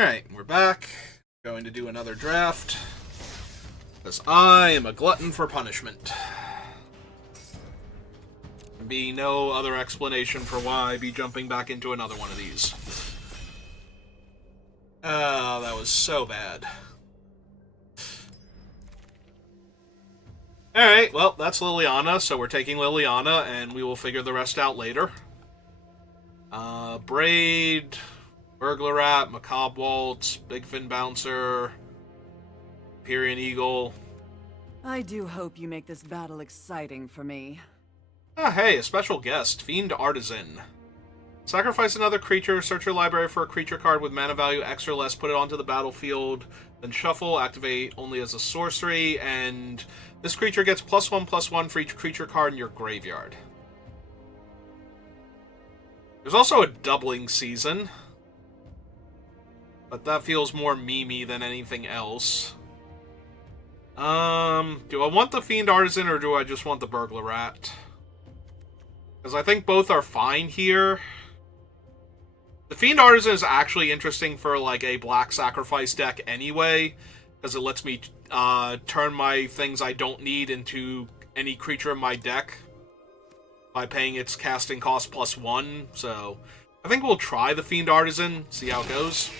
Alright, we're back. Going to do another draft. Because I am a glutton for punishment. Be no other explanation for why I'd be jumping back into another one of these. Oh, that was so bad. Alright, well, that's Liliana, so we're taking Liliana, and we will figure the rest out later. Braid, Burglar Rat, Macabre Waltz, Big Fin Bouncer, Empyrean Eagle. I do hope you make this battle exciting for me. Ah, hey, a special guest, Fiend Artisan. Sacrifice another creature, search your library for a creature card with mana value X or less, put it onto the battlefield, then shuffle, activate only as a sorcery, and this creature gets +1/+1 for each creature card in your graveyard. There's also a doubling season, but that feels more memey than anything else. Do I want the Fiend Artisan or do I just want the Burglar Rat? Because I think both are fine here. The Fiend Artisan is actually interesting for like a black sacrifice deck anyway, because it lets me turn my things I don't need into any creature in my deck by paying its casting cost +1. So I think we'll try the Fiend Artisan, see how it goes.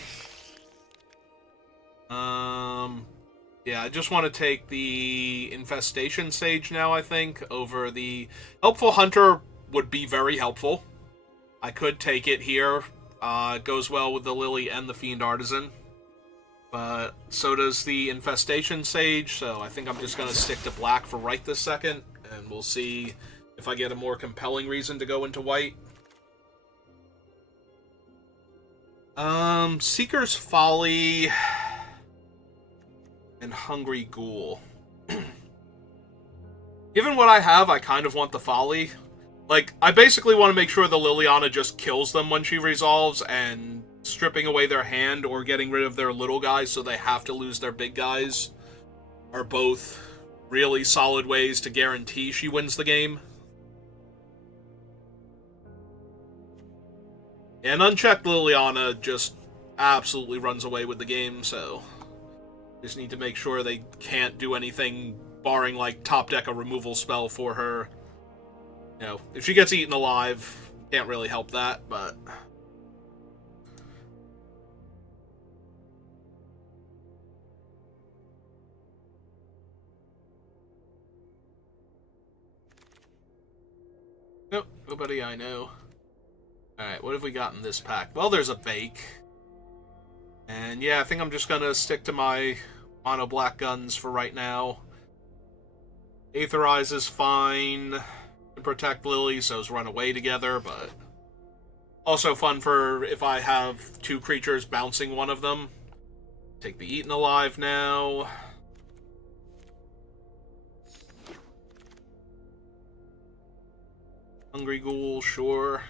Yeah, I just want to take the Infestation Sage now, I think, over the Helpful Hunter would be very helpful. I could take it here. It goes well with the Lily and the Fiend Artisan. But so does the Infestation Sage, so I think I'm just going to stick to black for right this second, and we'll see if I get a more compelling reason to go into white. Seeker's Folly and Hungry Ghoul. Given what I have, I kind of want the Folly. Like, I basically want to make sure the Liliana just kills them when she resolves, and stripping away their hand or getting rid of their little guys so they have to lose their big guys are both really solid ways to guarantee she wins the game. And unchecked Liliana just absolutely runs away with the game, so just need to make sure they can't do anything barring, like, top deck a removal spell for her. You know, if she gets eaten alive, can't really help that, but... Nope, nobody I know. Alright, what have we got in this pack? Well, there's a Bake. And yeah, I think I'm just gonna stick to my mono black guns for right now. Aetherize is fine. To protect Lily, so run away together, but also fun for if I have two creatures bouncing one of them. Take the Eaten Alive now. Hungry Ghoul, sure.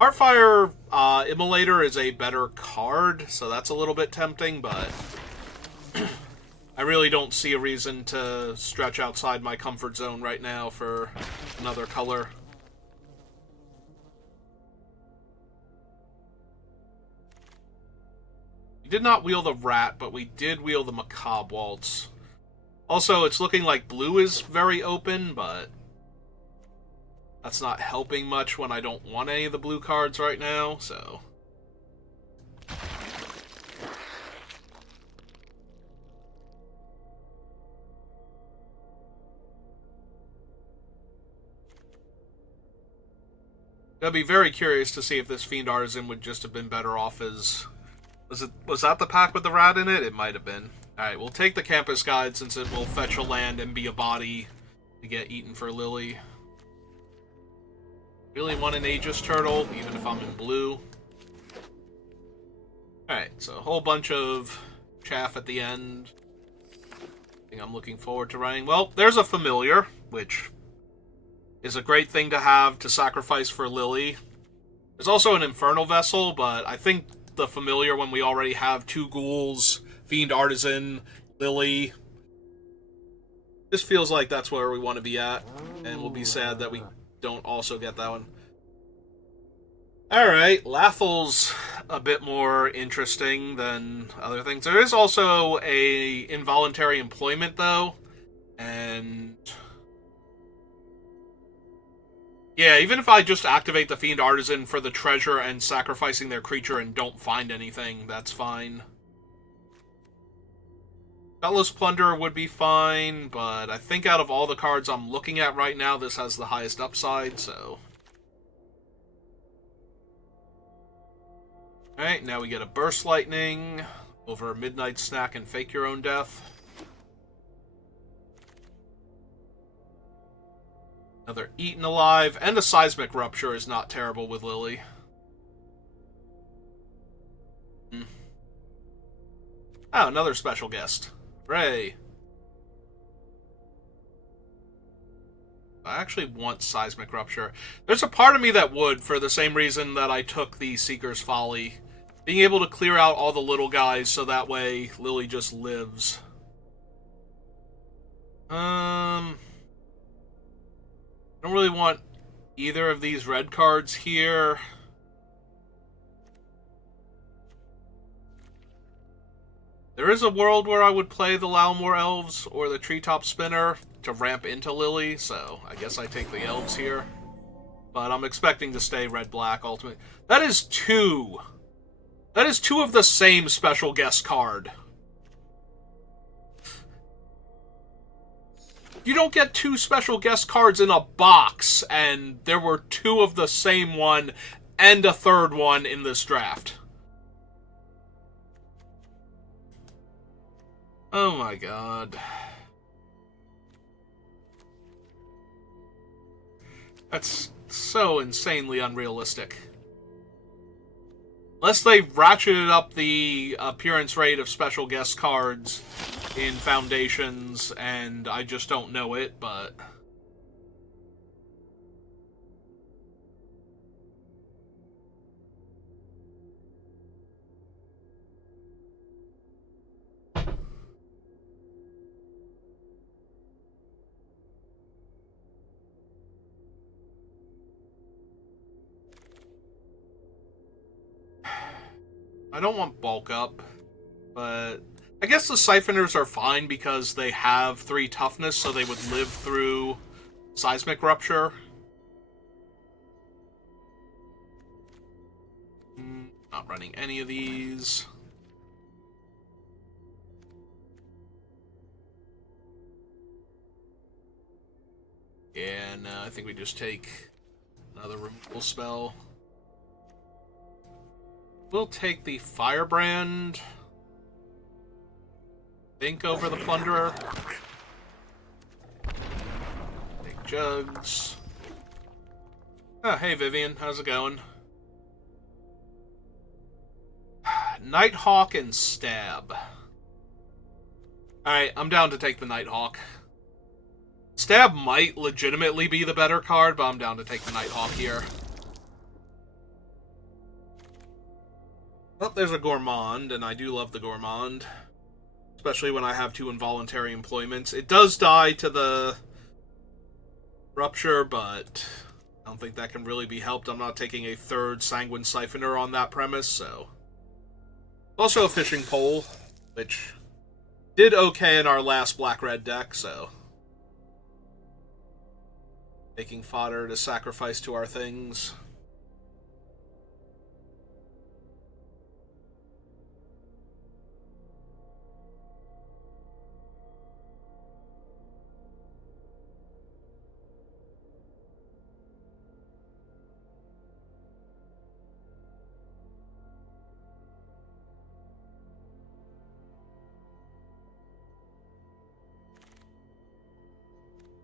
Heartfire Immolator is a better card, so that's a little bit tempting, but I really don't see a reason to stretch outside my comfort zone right now for another color. We did not wheel the Rat, but we did wheel the Macabre Waltz. Also, it's looking like blue is very open, but that's not helping much when I don't want any of the blue cards right now, so... I'd be very curious to see if this Fiend Artisan would just have been better off as... Was that the pack with the rat in it? It might have been. Alright, we'll take the Campus Guide since it will fetch a land and be a body to get eaten for Lily. Really want an Aegis Turtle, even if I'm in blue. Alright, so a whole bunch of chaff at the end. I think I'm looking forward to running. Well, there's a Familiar, which is a great thing to have to sacrifice for Lily. There's also an Infernal Vessel, but I think the Familiar, when we already have two Ghouls, Fiend Artisan, Lily, this feels like that's where we want to be at, and we'll be sad that we don't also get that one. Alright, Lathel's a bit more interesting than other things. There is also a involuntary employment, though, and... yeah, even if I just activate the Fiend Artisan for the treasure and sacrificing their creature and don't find anything, that's fine. Bellows Plunderer would be fine, but I think out of all the cards I'm looking at right now, this has the highest upside, so... Alright, now we get a Burst Lightning over Midnight Snack and Fake Your Own Death. Another Eaten Alive, and a Seismic Rupture is not terrible with Lily. Oh, another special guest. Hooray. I actually want Seismic Rupture. There's a part of me that would, for the same reason that I took the Seeker's Folly. Being able to clear out all the little guys so that way Lily just lives. I don't really want either of these red cards here. There is a world where I would play the Lalmore Elves or the Treetop Spinner to ramp into Lily, so I guess I take the Elves here. But I'm expecting to stay red-black ultimately. That is two. That is two of the same special guest card. You don't get two special guest cards in a box, and there were two of the same one and a third one in this draft. Oh my god. That's so insanely unrealistic. Unless they ratcheted up the appearance rate of special guest cards in Foundations, and I just don't know it, but... I don't want bulk up, but I guess the Siphoners are fine because they have 3 toughness, so they would live through Seismic Rupture. Not running any of these. Yeah, no, I think we just take another removal spell. We'll take the Firebrand. Think over the Plunderer. Take Jugs. Oh, hey Vivian, how's it going? Nighthawk and Stab. Alright, I'm down to take the Nighthawk. Stab might legitimately be the better card, but I'm down to take the Nighthawk here. Well, there's a Gourmand, and I do love the Gourmand. Especially when I have 2 involuntary employments. It does die to the Rupture, but I don't think that can really be helped. I'm not taking a 3rd Sanguine Siphoner on that premise, so... Also a Fishing Pole, which did okay in our last black-red deck, so... Making fodder to sacrifice to our things.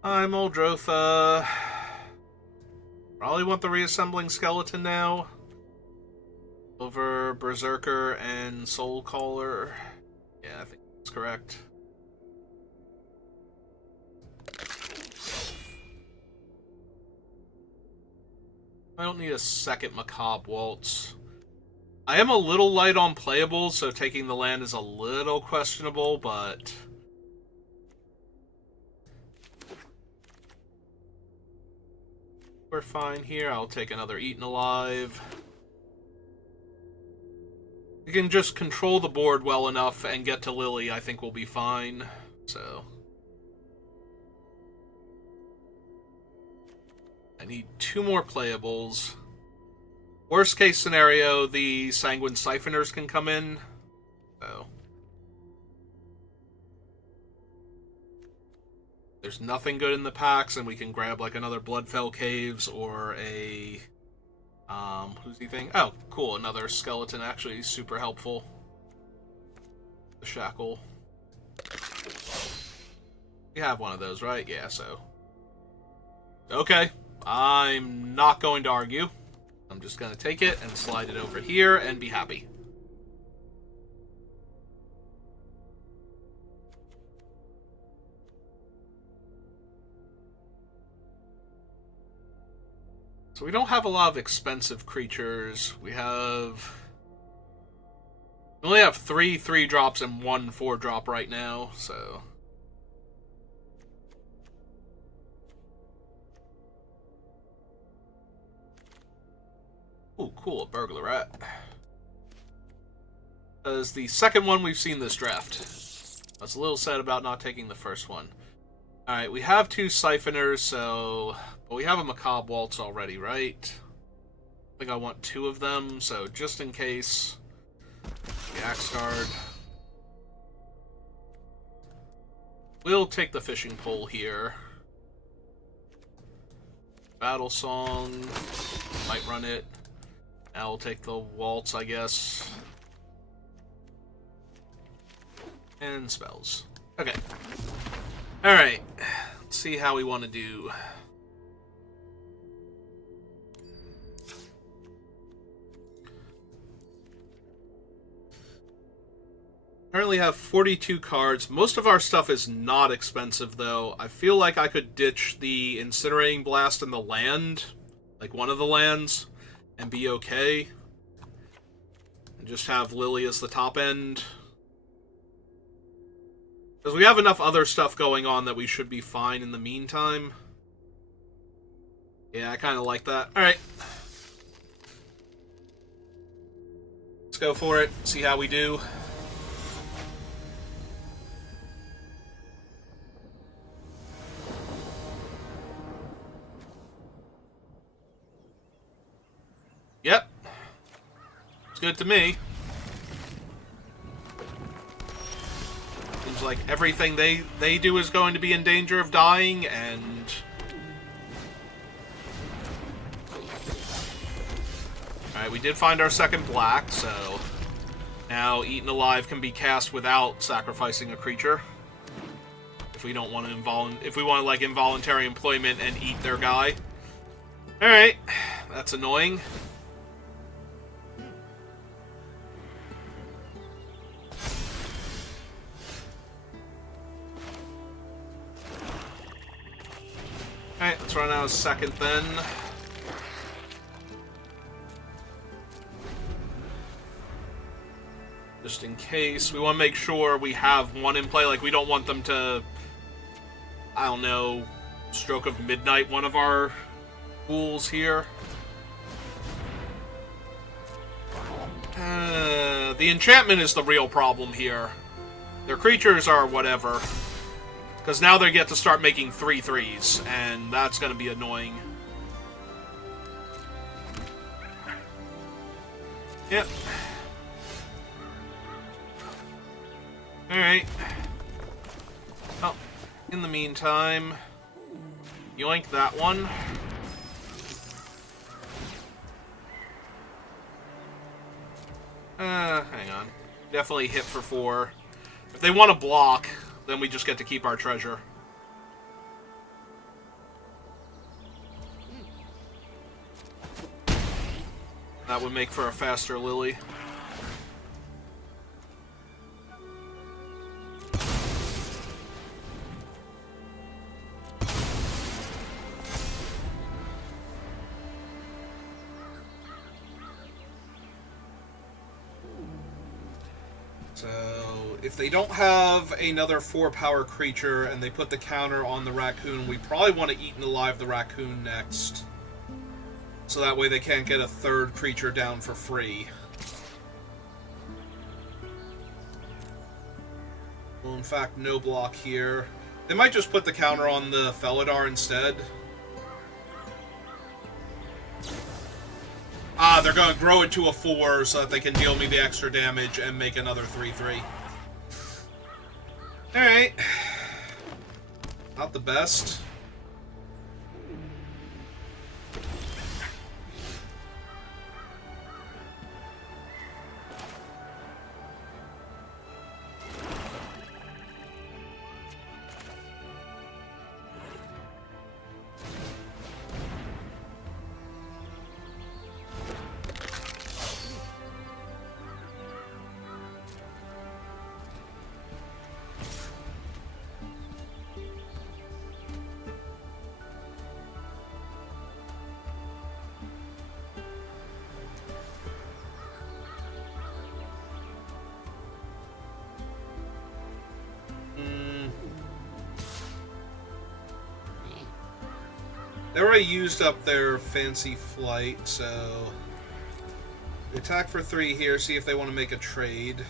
Hi, Muldrotha. Probably want the reassembling skeleton now. Over Berserker and Soulcaller. Yeah, I think that's correct. I don't need a second Macabre Waltz. I am a little light on playables, so taking the land is a little questionable, but... we're fine here. I'll take another Eaten Alive. we can just control the board well enough and get to Lily, I think we'll be fine. So I need 2 more playables. Worst case scenario, the Sanguine Siphoners can come in. So there's nothing good in the packs, and we can grab like another Bloodfell Caves or a who's he think? Oh, cool, another skeleton, actually super helpful. The Shackle. We have one of those, right? Yeah, so. Okay, I'm not going to argue. I'm just going to take it and slide it over here and be happy. So we don't have a lot of expensive creatures. We only have 3 3-drops and 1 4-drop right now, so. Ooh, cool, a burglar rat. As the second one we've seen this draft. I was a little sad about not taking the first one. Alright, we have 2 Siphoners, so... But we have a Macabre Waltz already, right? I think I want 2 of them, so just in case... The Axe Guard. We'll take the Fishing Pole here. Battle Song. Might run it. I'll take the Waltz, I guess. And spells. Okay. Alright. Let's see how we want to do. Currently have 42 cards. Most of our stuff is not expensive, though. I feel like I could ditch the Incinerating Blast and the land, like one of the lands, and be okay. And just have Lily as the top end. Because we have enough other stuff going on that we should be fine in the meantime. Yeah, I kind of like that. Alright. Let's go for it. See how we do. Yep. It's good to me. Seems like everything they do is going to be in danger of dying, and... Alright, we did find our second black, so... Now, Eaten Alive can be cast without sacrificing a creature. If we don't want to if we want to, like, involuntary employment and eat their guy. Alright. That's annoying. Alright, let's run out a second then. Just in case. We want to make sure we have one in play. Like, we don't want them to, I don't know, Stroke of Midnight one of our ghouls here. The enchantment is the real problem here. Their creatures are whatever. Because now they get to start making 3/3s, and that's going to be annoying. Yep. Alright. Oh, in the meantime, yoink that one. Hang on. Definitely hit for 4. If they want to block, then we just get to keep our treasure. That would make for a faster Lily. So, if they don't have another 4-power creature and they put the counter on the raccoon, we probably want to Eaten Alive the raccoon next. So that way they can't get a 3rd creature down for free. Well, in fact, no block here. They might just put the counter on the Felidar instead. Ah, they're going to grow it to a 4 so that they can deal me the extra damage and make another 3/3. Alright. Not the best. They already used up their fancy flight, so they attack for 3 here, see if they want to make a trade.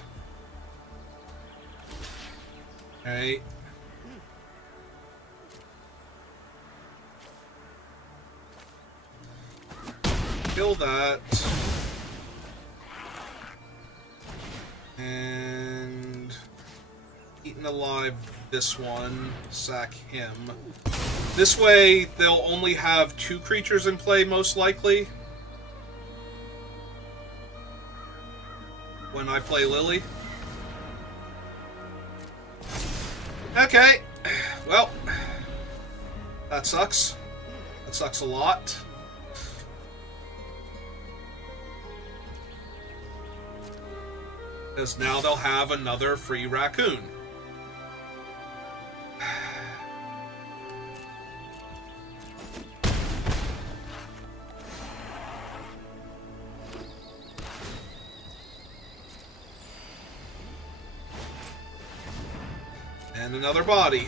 Alright. Kill that. And eaten alive this one. Sack him. This way, they'll only have 2 creatures in play, most likely. When I play Lily. Okay. Well, that sucks. That sucks a lot. Because now they'll have another free raccoon. And another body.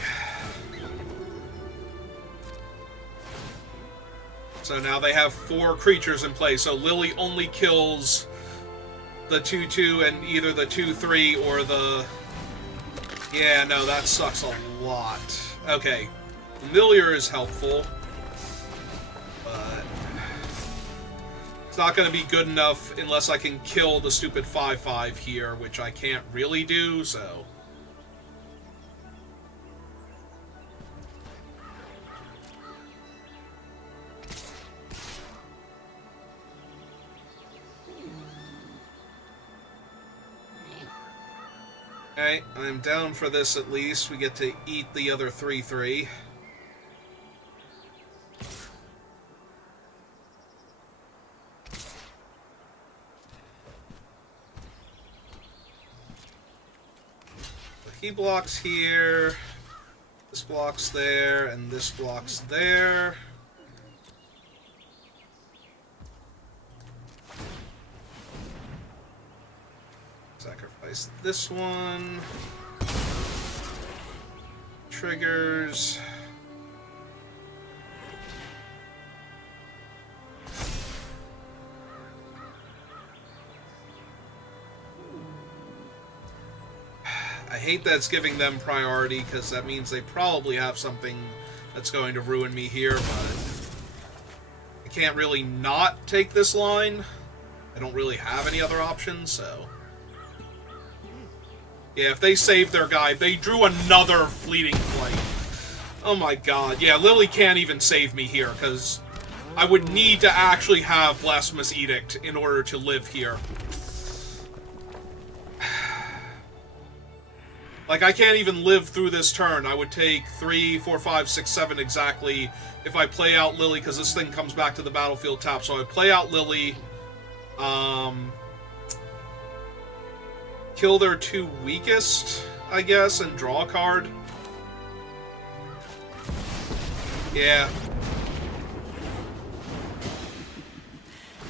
So now they have 4 creatures in play. So Lily only kills the 2/2 and either the 2/3 or the... Yeah, no, that sucks a lot. Okay. Familiar is helpful. But it's not going to be good enough unless I can kill the stupid 5/5 here, which I can't really do, so... Okay, I'm down for this at least. We get to eat the other 3/3. So he blocks here, this blocks there, and this blocks there. Sacrifice this one. Triggers. I hate that it's giving them priority, because that means they probably have something that's going to ruin me here, but I can't really not take this line. I don't really have any other options, so... Yeah, if they saved their guy, they drew another fleeting flight. Oh my god. Yeah, Lily can't even save me here, because I would need to actually have Blasphemous Edict in order to live here. Like, I can't even live through this turn. I would take 3, 4, 5, 6, 7 exactly if I play out Lily, because this thing comes back to the battlefield tap. So I play out Lily, kill their 2 weakest, I guess, and draw a card. Yeah.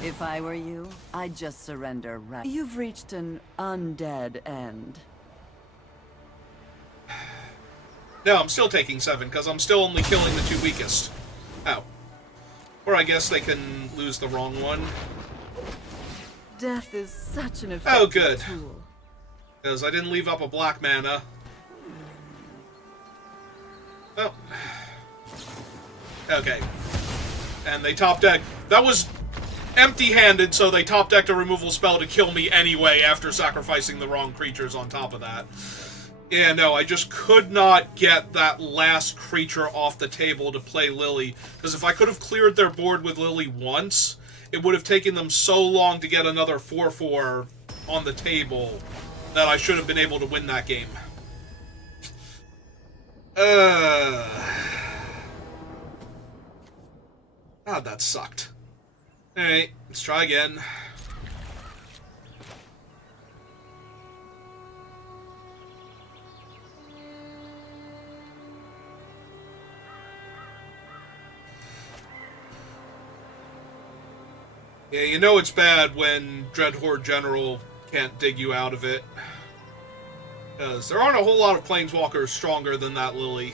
If I were you, I'd just surrender right. You've reached an undead end. No, I'm still taking 7, because I'm still only killing the 2 weakest. Oh. Or I guess they can lose the wrong one. Death is such an effective Oh, good. tool. Because I didn't leave up a black mana. Okay. And they top deck. That was empty-handed, so they top decked a removal spell to kill me anyway after sacrificing the wrong creatures on top of that. Yeah, no, I just could not get that last creature off the table to play Lily, because if I could have cleared their board with Lily once, it would have taken them so long to get another 4/4 on the table that I should have been able to win that game. God, that sucked. Alright, let's try again. Yeah, you know it's bad when Dreadhorde General can't dig you out of it. Because there aren't a whole lot of Planeswalkers stronger than that Lily.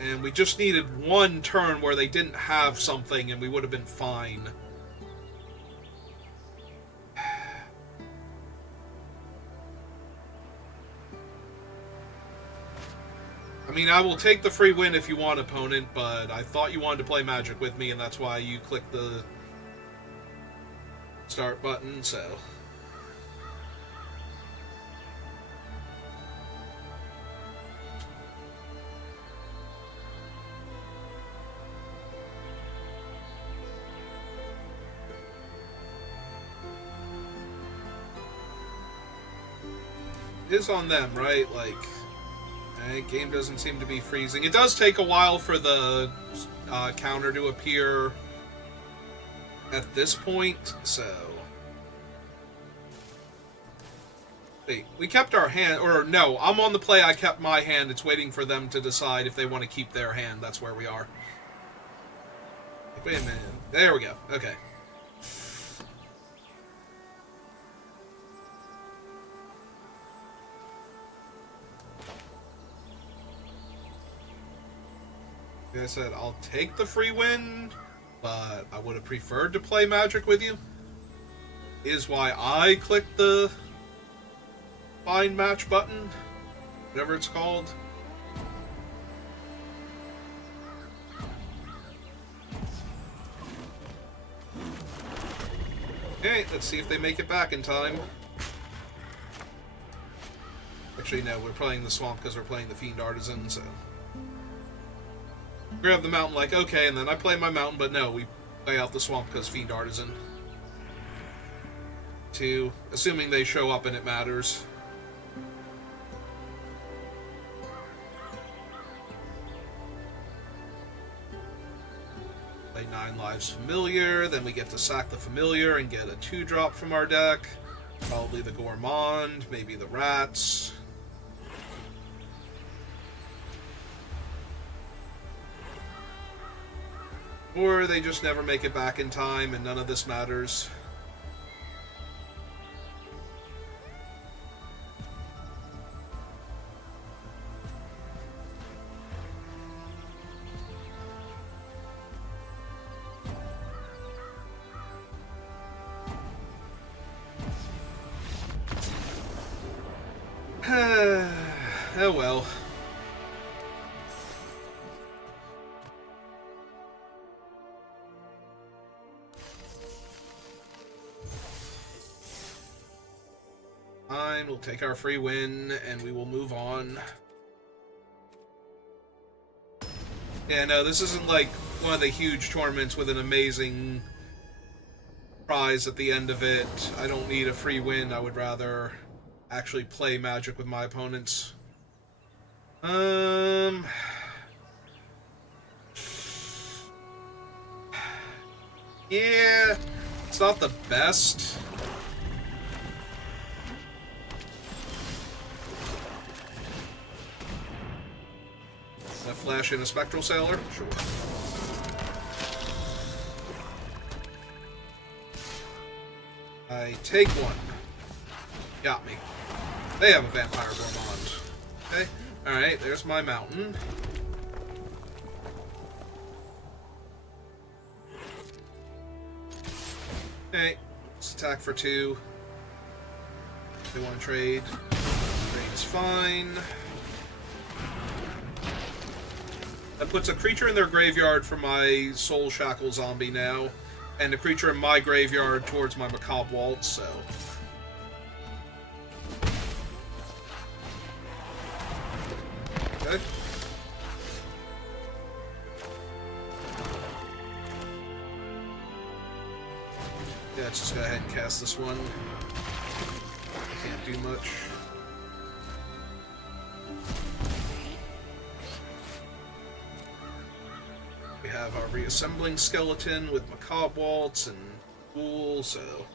And we just needed one turn where they didn't have something and we would have been fine. I mean, I will take the free win if you want, opponent, but I thought you wanted to play Magic with me, and that's why you clicked the start button, so... It is on them, right? Like... game doesn't seem to be freezing. It does take a while for the counter to appear at this point, so... Wait, we kept our hand... Or, no, I'm on the play, I kept my hand. It's waiting for them to decide if they want to keep their hand. That's where we are. Wait a minute. There we go. Okay. Like I said, I'll take the free win, but I would have preferred to play Magic with you. Is why I clicked the find match button, whatever it's called. Okay, let's see if they make it back in time. Actually, no, we're playing the Swamp because we're playing the Fiend Artisan, so... Grab the mountain like, okay, and then I play my mountain, but no, we play out the Swamp because Fiend Artisan. 2, assuming they show up and it matters. Play 9 lives Familiar, then we get to sack the Familiar and get a 2-drop from our deck. Probably the Gourmand, maybe the Rats. Or they just never make it back in time and none of this matters. Oh well. Fine, we'll take our free win and we will move on. Yeah, no, this isn't like one of the huge tournaments with an amazing prize at the end of it. I don't need a free win. I would rather actually play Magic with my opponents. Yeah, it's not the best. That flash in a Spectral Sailor? Sure. I take one. Got me. They have a Vampire Gourmand. Okay. Alright, there's my mountain. Okay. Let's attack for 2. They want to trade. Trade is fine. That puts a creature in their graveyard for my Soul Shackle zombie now, and a creature in my graveyard towards my Macabre Waltz, so... Okay. Yeah, let's just go ahead and cast this one. Can't do much. We have our reassembling skeleton with Macabre Waltz and Ghoul, so...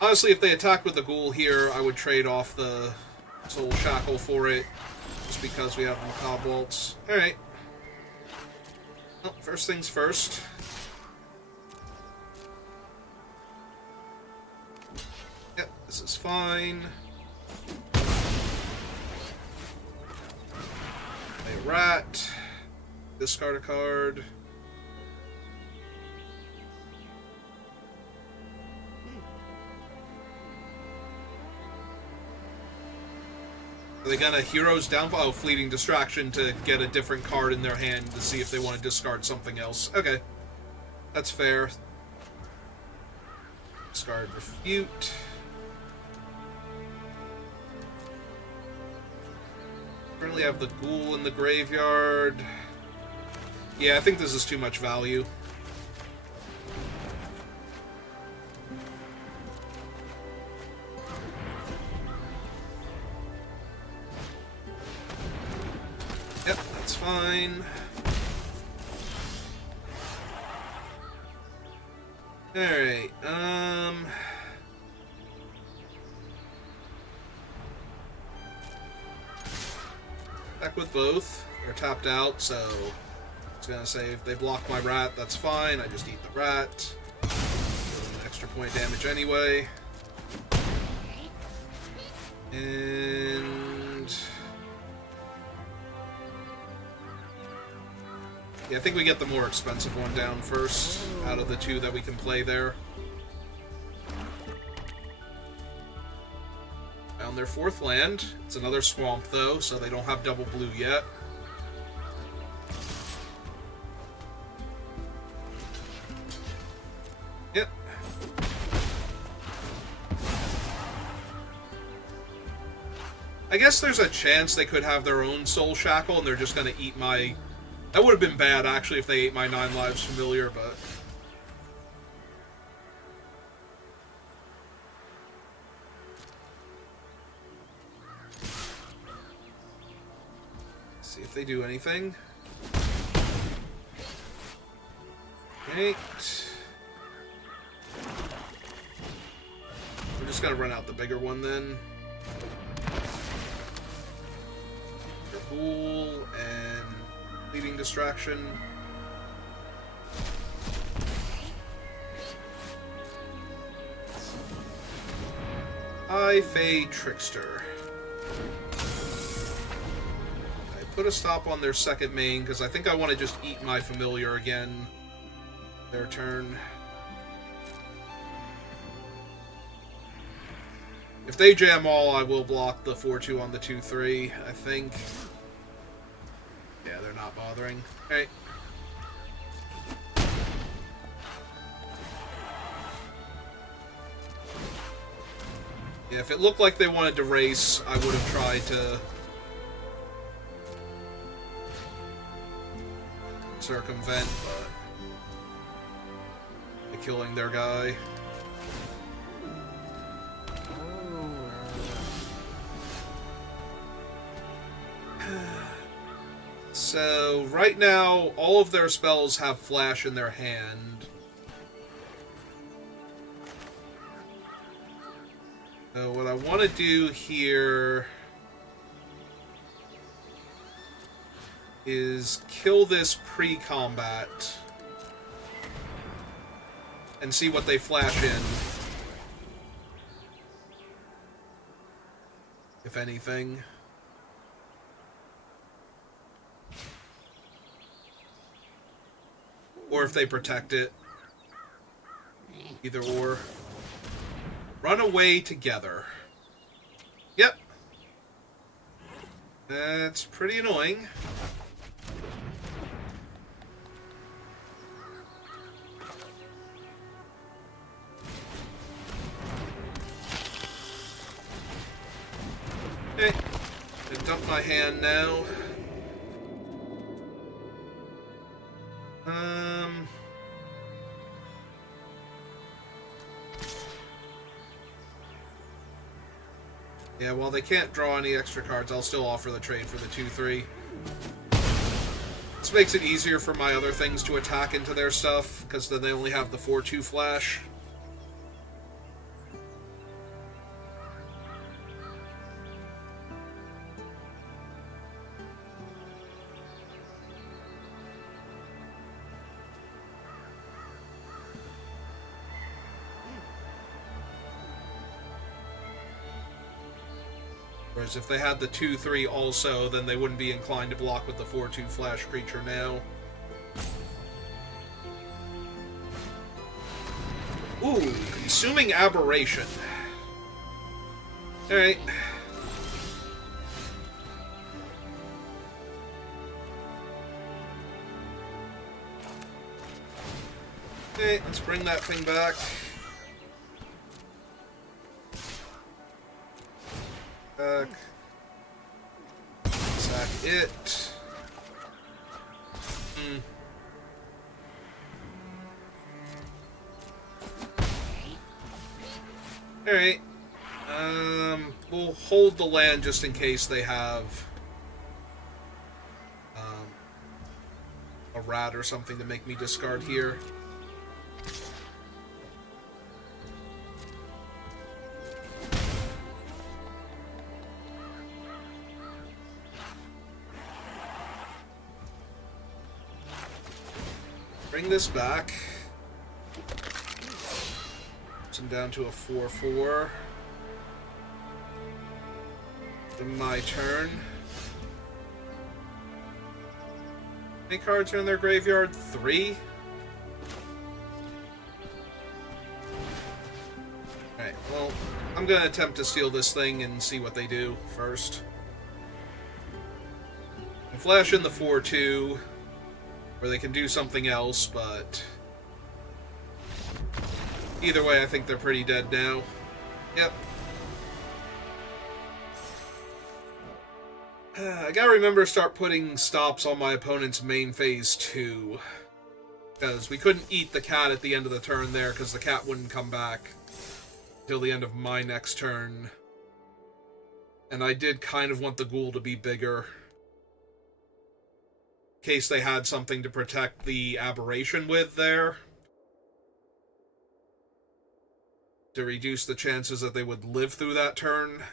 Honestly, if they attack with the Ghoul here, I would trade off the Soul Shackle for it, just because we have the Macabre Waltz. Alright. Well, first things first. Yep, this is fine. Play a rat. Discard a card. Are they gonna Hero's Downfall? Oh, Fleeting Distraction to get a different card in their hand to see if they want to discard something else. Okay. That's fair. Discard Refute. Currently have the Ghoul in the graveyard. Yeah, I think this is too much value. Yep, that's fine. Alright, back with both. They're tapped out, so... I was gonna say, if they block my rat, that's fine. I just eat the rat. Give them an extra point damage anyway. And... yeah, I think we get the more expensive one down first, out of the two that we can play there. Found their fourth land. It's another swamp, though, so they don't have double blue yet. Yep. I guess there's a chance they could have their own Soul Shackle, and they're just gonna eat my... That would have been bad, actually, if they ate my 9 lives familiar, but... Let's see if they do anything. Right. We're just gonna run out the bigger one, then. Ghoul and... Fleeting Distraction. High Fey Trickster. I put a stop on their second main because I think I want to just eat my familiar again. Their turn. If they jam all, I will block the 4-2 on the 2-3, I think. Yeah, they're not bothering. Alright. Yeah, if it looked like they wanted to race, I would have tried to circumvent, but by killing their guy. So, right now, all of their spells have flash in their hand. So, what I want to do here is kill this pre-combat and see what they flash in. If anything. Or if they protect it. Either or. Run away together. Yep. That's pretty annoying. Okay. I dump my hand now. Yeah, while they can't draw any extra cards, I'll still offer the trade for the 2/3. This makes it easier for my other things to attack into their stuff, because then they only have the 4/2 flash. Whereas if they had the 2/3 also, then they wouldn't be inclined to block with the 4/2 flash creature now. Ooh, Consuming Aberration. Alright. Okay, let's bring that thing back. Sack it. Alright. We'll hold the land just in case they have a rat or something to make me discard here. Bring this back. Puts him down to a 4/4. My turn. How many cards are in their graveyard? 3? Alright, well, I'm gonna attempt to steal this thing and see what they do first. I'll flash in the 4/2. Or they can do something else, but either way, I think they're pretty dead now. Yep. I gotta remember to start putting stops on my opponent's main phase too. Because we couldn't eat the cat at the end of the turn there, because the cat wouldn't come back till the end of my next turn. And I did kind of want the ghoul to be bigger, in case they had something to protect the aberration with there, to reduce the chances that they would live through that turn.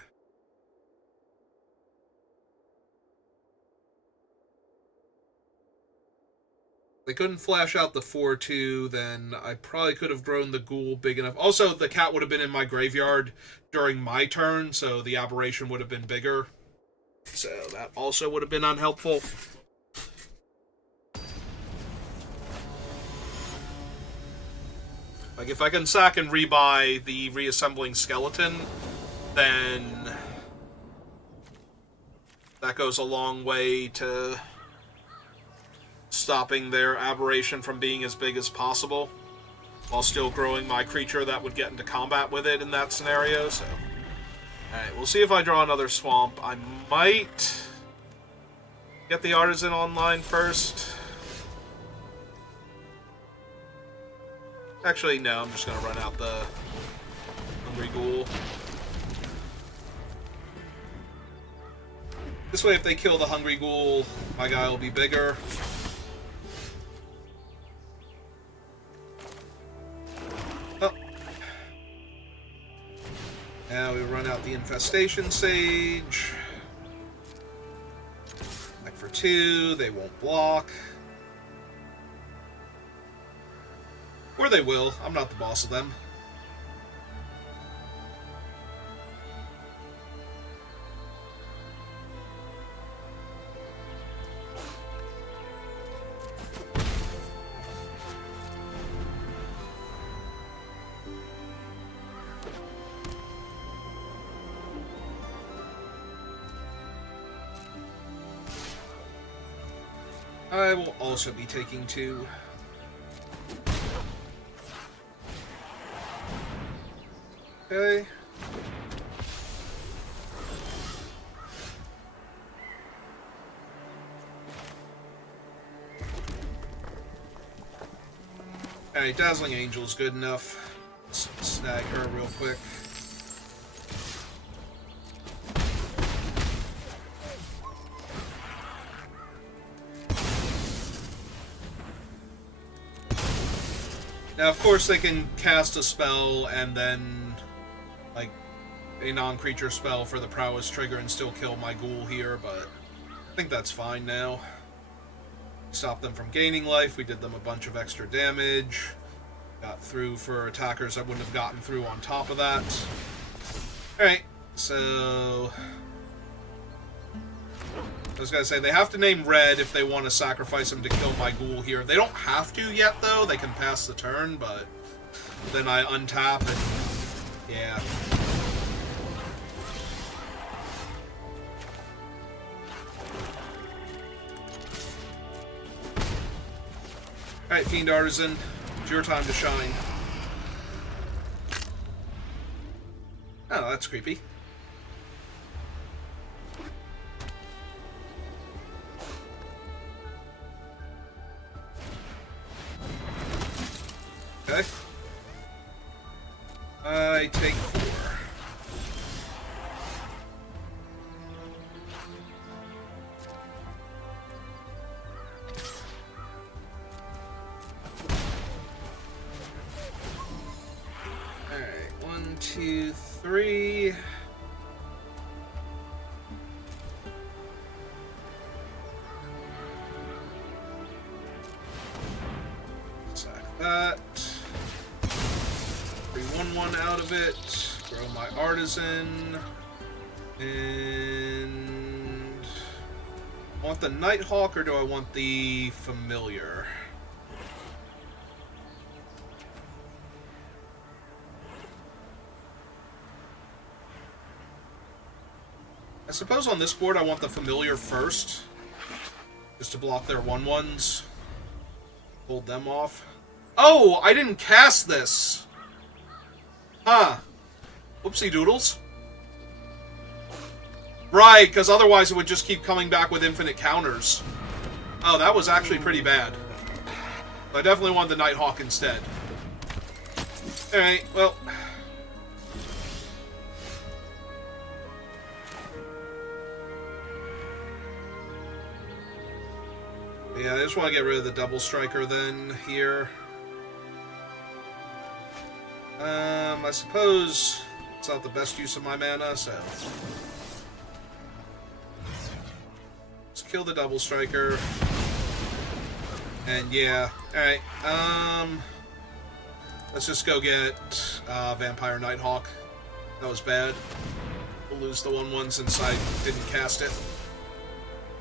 If they couldn't flash out the 4/2, then I probably could have grown the ghoul big enough. Also, the cat would have been in my graveyard during my turn, so the aberration would have been bigger. So that also would have been unhelpful. Like, if I can sack and rebuy the reassembling skeleton, then that goes a long way to stopping their aberration from being as big as possible, while still growing my creature that would get into combat with it in that scenario, so. Alright, we'll see if I draw another swamp. I might get the artisan online first. Actually, no, I'm just going to run out the Hungry Ghoul. This way, if they kill the Hungry Ghoul, my guy will be bigger. Oh. Now we run out the Infestation Sage. Back for 2, they won't block. Or they will. I'm not the boss of them. I will also be taking 2. Okay. Alright, Dazzling Angel's good enough. Let's snag her real quick. Now, of course, they can cast a spell and then, like, a non-creature spell for the prowess trigger and still kill my ghoul here, but I think that's fine now. Stop them from gaining life. We did them a bunch of extra damage. Got through for attackers I wouldn't have gotten through on top of that. Alright, so... I was going to say, they have to name Red if they want to sacrifice him to kill my ghoul here. They don't have to yet, though. They can pass the turn, but then I untap and... yeah. Alright, Fiend Artisan. It's your time to shine. Oh, that's creepy. Okay. I take 4. Alright, 1, 2, 3. Sack that. 1/1 out of it. Grow my Artisan. And... I want the Nighthawk or do I want the Familiar? I suppose on this board I want the Familiar first. Just to block their 1/1s. Hold them off. Oh! I didn't cast this! Huh. Whoopsie doodles. Right, because otherwise it would just keep coming back with infinite counters. Oh, that was actually pretty bad. I definitely want the Nighthawk instead. Alright, well... yeah, I just want to get rid of the Double Striker then, here. I suppose it's not the best use of my mana, so... let's kill the Double Striker. And yeah, alright, let's just go get Vampire Nighthawk. That was bad. We'll lose the 1/1 since I didn't cast it.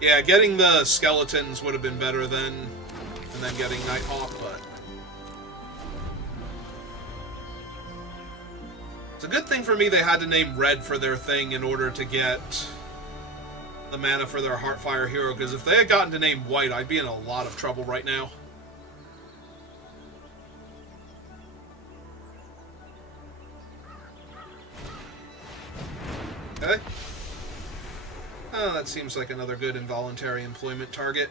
Yeah, getting the skeletons would have been better then, and then getting Nighthawk, but... it's a good thing for me they had to name Red for their thing in order to get the mana for their Heartfire hero, because if they had gotten to name White, I'd be in a lot of trouble right now. Okay. Oh, that seems like another good involuntary employment target.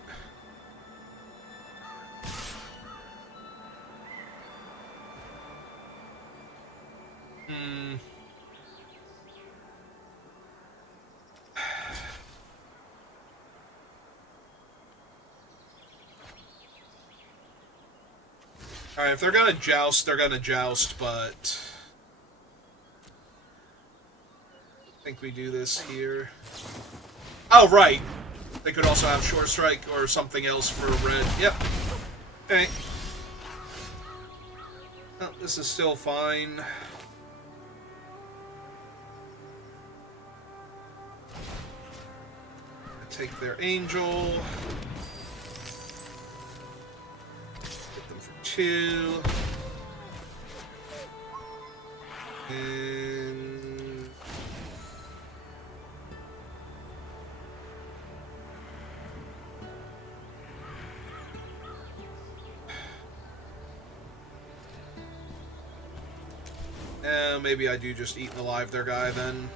Alright, if they're gonna joust, they're gonna joust, but... I think we do this here. Oh, right! They could also have Short Strike or something else for red. Yep. Okay. Oh, this is still fine. Take their Angel. Get them for 2. And... maybe I do just eat alive their guy then.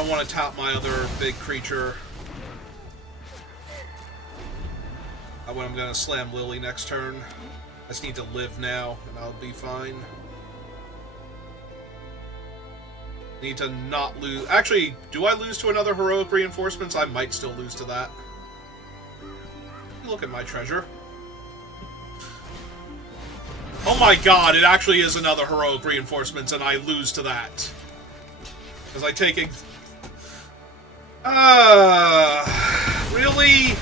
I want to tap my other big creature. When I'm going to slam Lily next turn. I just need to live now, and I'll be fine. Need to not lose... Actually, do I lose to another heroic reinforcements? I might still lose to that. Look at my treasure. Oh my god, it actually is another heroic reinforcements, and I lose to that. Because I take it... Really?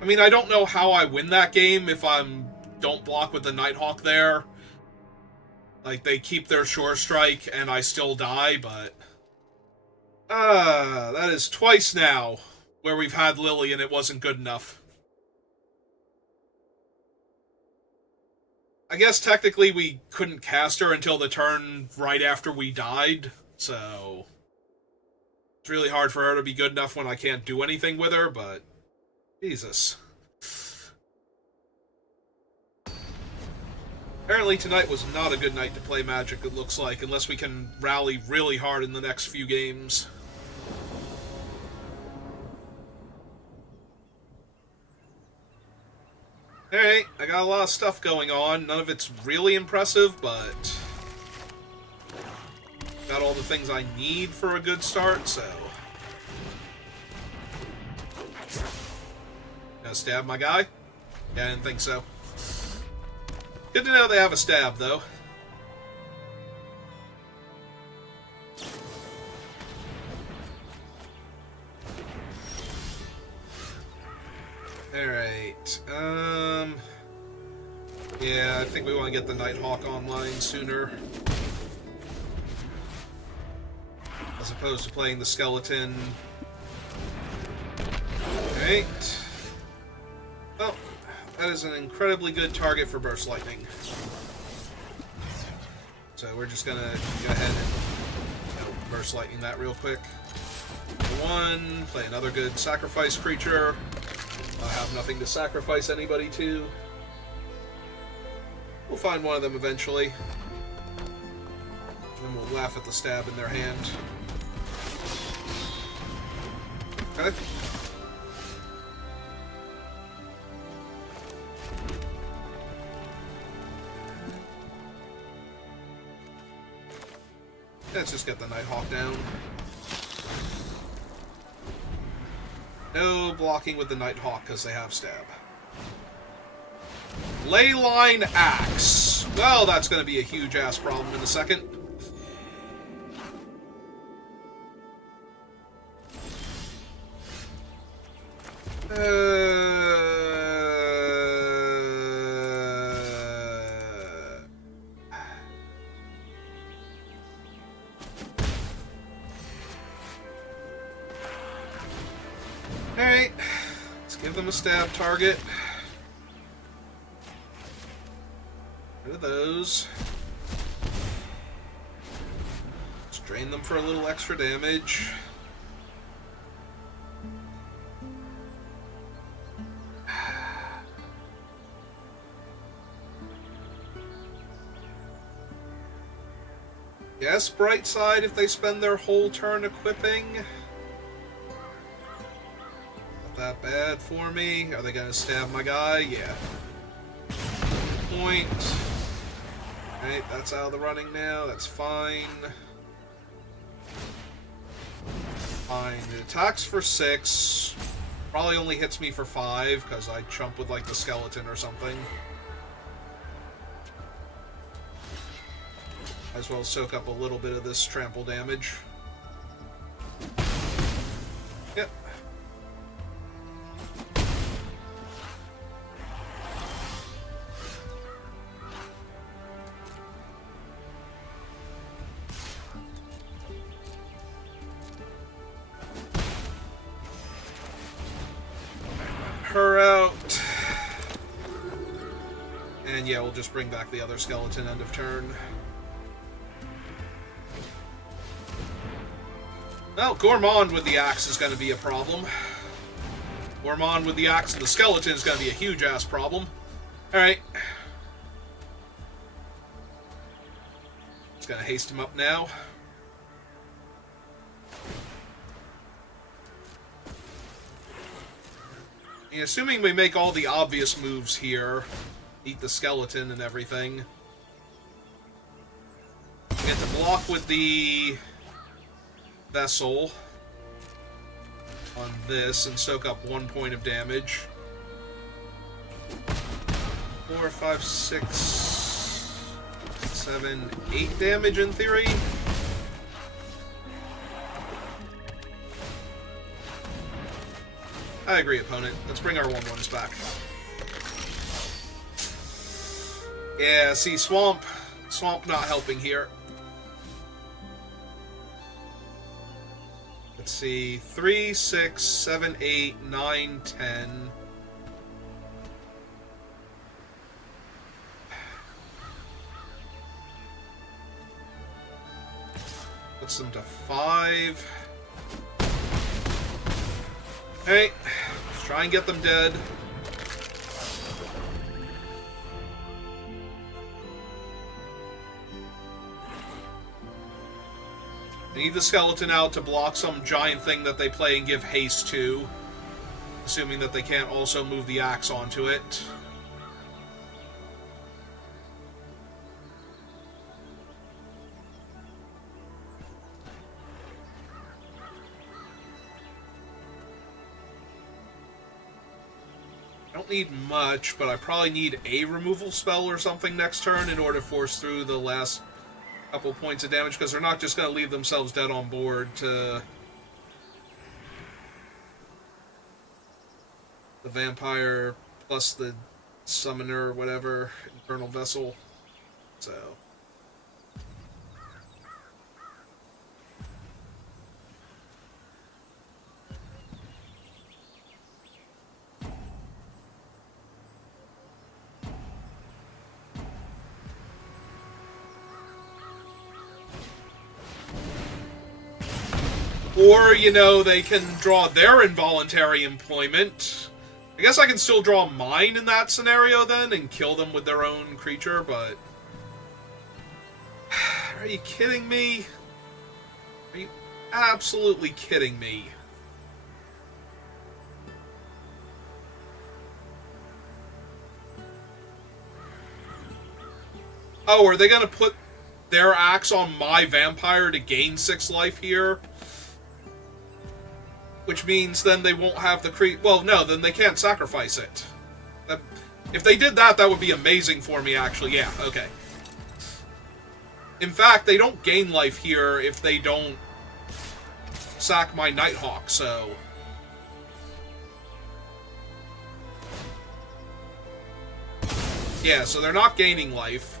I mean, I don't know how I win that game if don't block with the Nighthawk there. Like, they keep their Shore Strike and I still die, but... that is twice now where we've had Lily and it wasn't good enough. I guess technically we couldn't cast her until the turn right after we died, so... It's really hard for her to be good enough when I can't do anything with her, but... Jesus. Apparently tonight was not a good night to play Magic, it looks like, unless we can rally really hard in the next few games. Alright, I got a lot of stuff going on. None of it's really impressive, but... got all the things I need for a good start, so... Gonna stab my guy? Yeah, I didn't think so. Good to know they have a stab, though. Alright, yeah, I think we want to get the Nighthawk online sooner. As opposed to playing the skeleton. Alright. Oh, that is an incredibly good target for Burst Lightning. So we're just gonna go ahead and Burst Lightning that real quick. One, play another good sacrifice creature. I have nothing to sacrifice anybody to. We'll find one of them eventually. Then we'll laugh at the stab in their hand. Okay. Let's just get the Nighthawk down. No blocking with the Nighthawk because they have stab. Leyline Axe. Well, that's going to be a huge-ass problem in a second. Alright, let's give them a stab target. Rid of those. Let's drain them for a little extra damage. Yes, bright side if they spend their whole turn equipping. Not that bad for me. Are they gonna stab my guy? Yeah. Point. Alright, that's out of the running now. That's fine. Fine. It attacks for 6. Probably only hits me for 5 because I chump with like the skeleton or something. Might as well soak up a little bit of this trample damage. Yep. Her out. And yeah, we'll just bring back the other skeleton end of turn. Well, Gourmand with the axe is going to be a problem. Gourmand with the axe and the skeleton is going to be a huge-ass problem. Alright. It's gonna haste him up now. And assuming we make all the obvious moves here, eat the skeleton and everything, get to block with the vessel on this and soak up 1 point of damage. 4, 5, 6, 7, 8 damage in theory. I agree, opponent. Let's bring our 1/1s back. Yeah, see, Swamp not helping here. Let's see, 3, 6, 7, 8, 9, 10. Puts them to 5. Hey, let's try and get them dead. I need the skeleton out to block some giant thing that they play and give haste to, assuming that they can't also move the axe onto it. I don't need much, but I probably need a removal spell or something next turn in order to force through the last couple points of damage, because they're not just going to leave themselves dead on board to the vampire plus the summoner or whatever, infernal vessel. So or, you know, they can draw their involuntary employment. I guess I can still draw mine in that scenario then and kill them with their own creature, but... Are you kidding me? Are you absolutely kidding me? Oh, are they gonna put their axe on my vampire to gain 6 life here? Which means then they won't have the well, no, then they can't sacrifice it. If they did that, that would be amazing for me, actually. Yeah, okay. In fact, they don't gain life here if they don't sack my Nighthawk, so... Yeah, so they're not gaining life.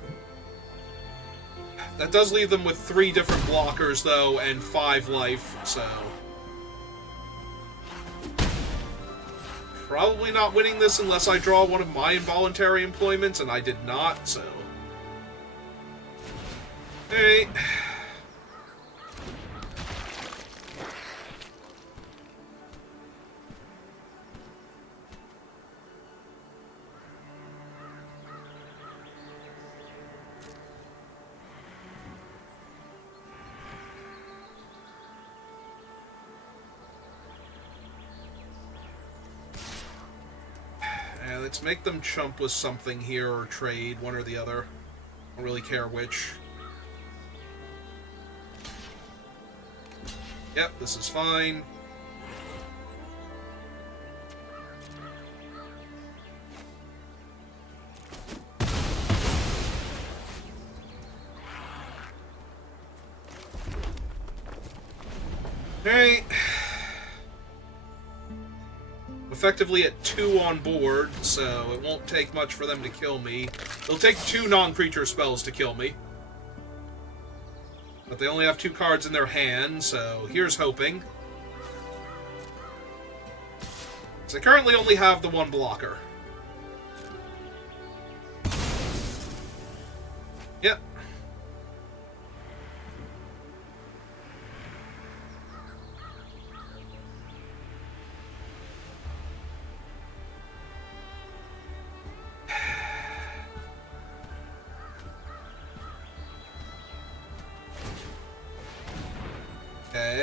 That does leave them with 3 different blockers, though, and 5 life, so... Probably not winning this unless I draw one of my involuntary employments, and I did not, so... Hey. Let's make them chump with something here or trade, one or the other. I don't really care which. Yep, this is fine. Alright. Effectively at 2 on board, so it won't take much for them to kill me. It'll take 2 non-creature spells to kill me. But they only have 2 cards in their hand, so here's hoping. So I currently only have the 1 blocker. Yep.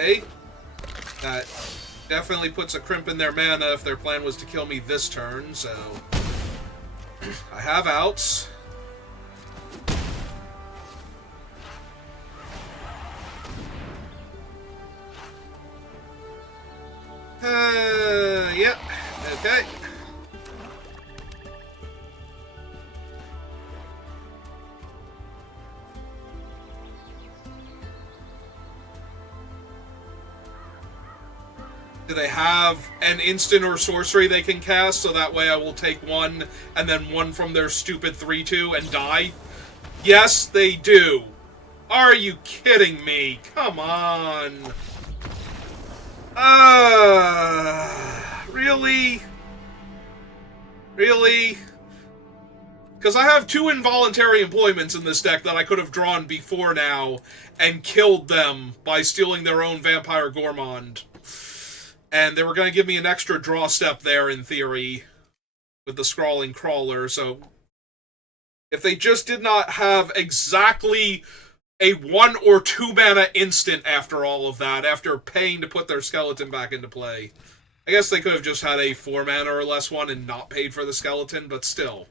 Okay. That definitely puts a crimp in their mana if their plan was to kill me this turn, so... I have outs. Yep. Okay. Do they have an instant or sorcery they can cast, so that way I will take one, and then one from their stupid 3-2 and die? Yes, they do. Are you kidding me? Come on. Really? Really? Because I have 2 involuntary employments in this deck that I could have drawn before now and killed them by stealing their own Vampire Gourmand. And they were going to give me an extra draw step there, in theory, with the Scrawling Crawler, so... If they just did not have exactly a 1 or 2 mana instant after all of that, after paying to put their skeleton back into play. I guess they could have just had a 4 mana or less one and not paid for the skeleton, but still.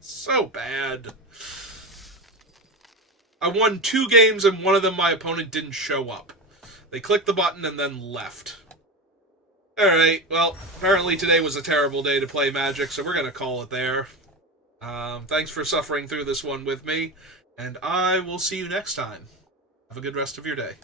So bad. I won 2 games, and one of them my opponent didn't show up. They clicked the button and then left. Alright, well, apparently today was a terrible day to play Magic, so we're going to call it there. Thanks for suffering through this one with me, and I will see you next time. Have a good rest of your day.